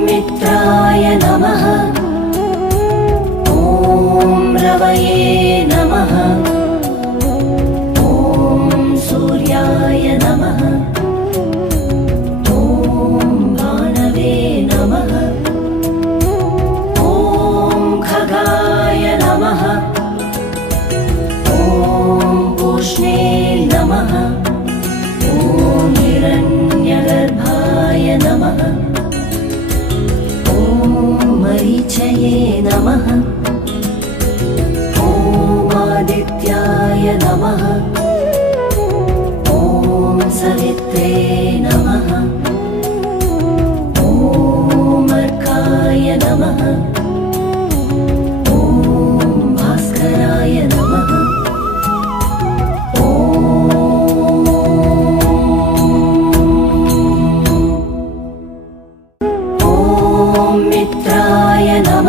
मित्राय नमः। ॐ रवये नमः। ॐ सूर्याय नमः। ॐ भानवे नमः। ॐ खगाय नमः। ॐ पूष्णे नमः। ॐ हिरण्यगर्भाय नमः। ॐ मरीचये नमः। ॐ आदित्याय नमः। ॐ सवित्रे नमः। ॐ अर्काय नमः। ॐ भास्कराय नमः। ॐ मित्राय नमः।